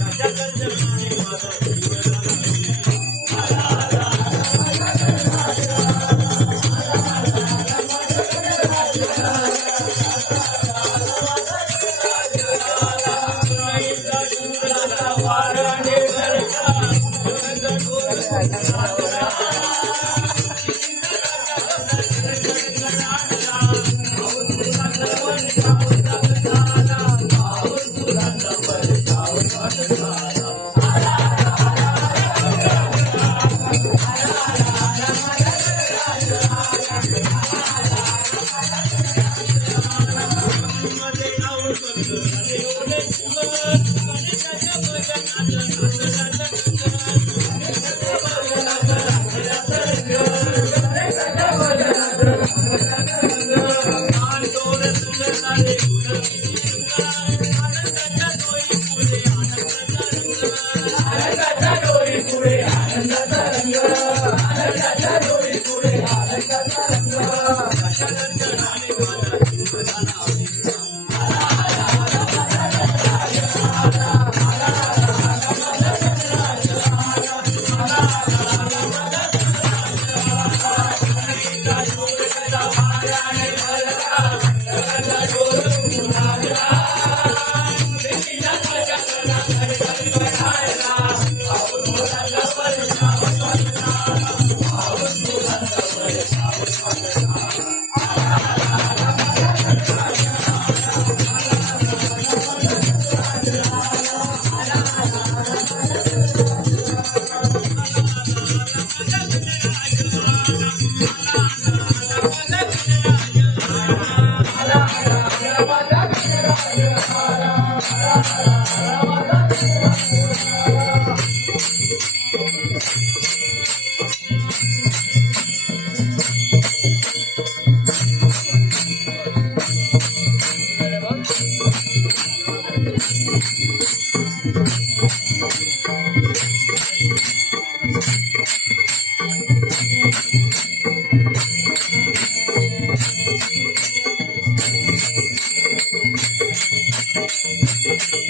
राजा कर्ज உடையாளன்